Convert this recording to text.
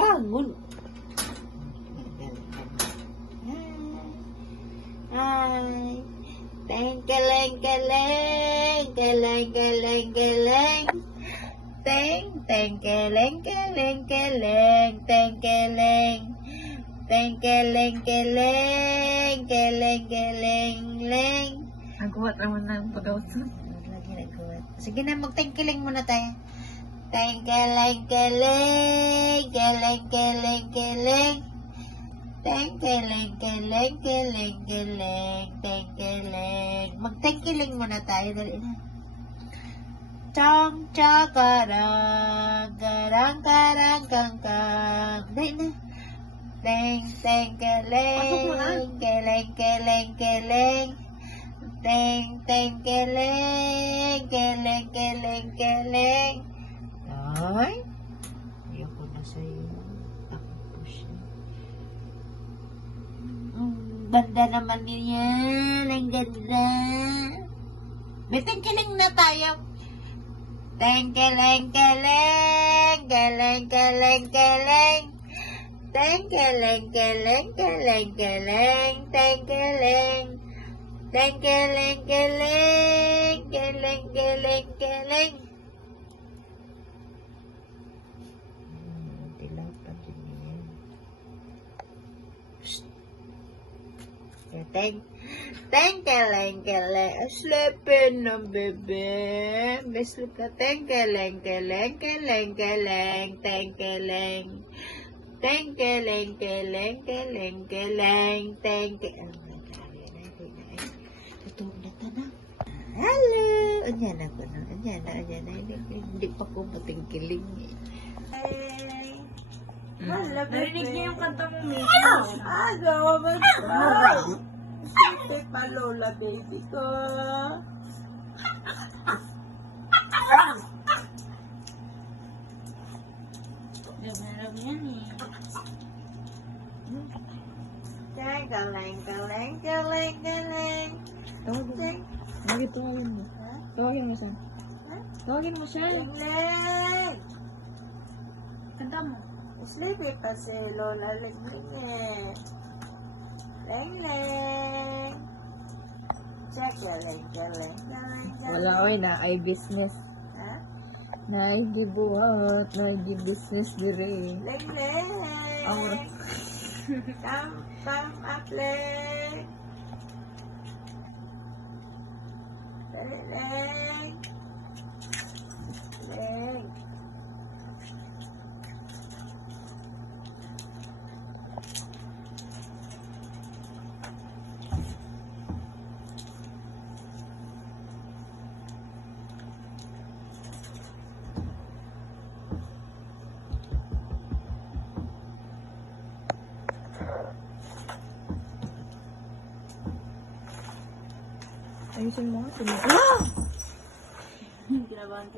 Bangon. Ay. Tengkeleng keleng, keleng keleng keleng. Tengkeleng keleng keleng, tengkeleng. Tengkeleng keleng, keleng keleng leng. Nagkuhat naman ng pag-ausap. Lagi nagkuhat. Sige na, magtengkeleng muna tayo. Tengkeleng keleng, keleng keleng keleng. Tengkeleng keleng keleng keleng, tengkeleng. Magtengkeleng muna tayo, dali na. Chong cha karang, karang karang kang kang. Dali na. Teng teng keleng, keleng keleng keleng. Teng teng keleng, keleng keleng keleng. Ay, ayoko na sa'yo. Takot siya. Ganda naman niya. Ang ganda. May tengkeleng na tayo. Tengkeleng keleng, keleng keleng keleng. Tengkeleng keleng keleng keleng, tengkeleng. Tengkeleng keleng, keleng keleng keleng. Tilapan din yan. Tengkeleng keleng. Sleepin na, bebe. May sleep na. Tengkeleng keleng keleng keleng, tengkeleng. Tengkeleng keleng keleng keleng, tengkeleng. Tutulog na tanang. Hello! Anyan ako na. Anyan na. Hindi pa ko matingkiling eh. Hala, Narinig niya yung kanta mo, Miss. Ano? Mag-try. Sipit pa, Lola, baby ko. Love yan eh. Kaleng, kaleng, kaleng, kaleng. Tawagin mo. Tawagin mo siya. Tawagin mo siya. Kaleng! Kanta mo. Sleepy pa si Lola Lengling. Lengling. Check, kaleng, kaleng, kaleng, kaleng. Wala oy na ay business. Ha? Na ay gibuhat, na ay business dire. Lengling. Come up, Leng. Leng. Leng. Ayusin mo nga. Ah! Kinabahan.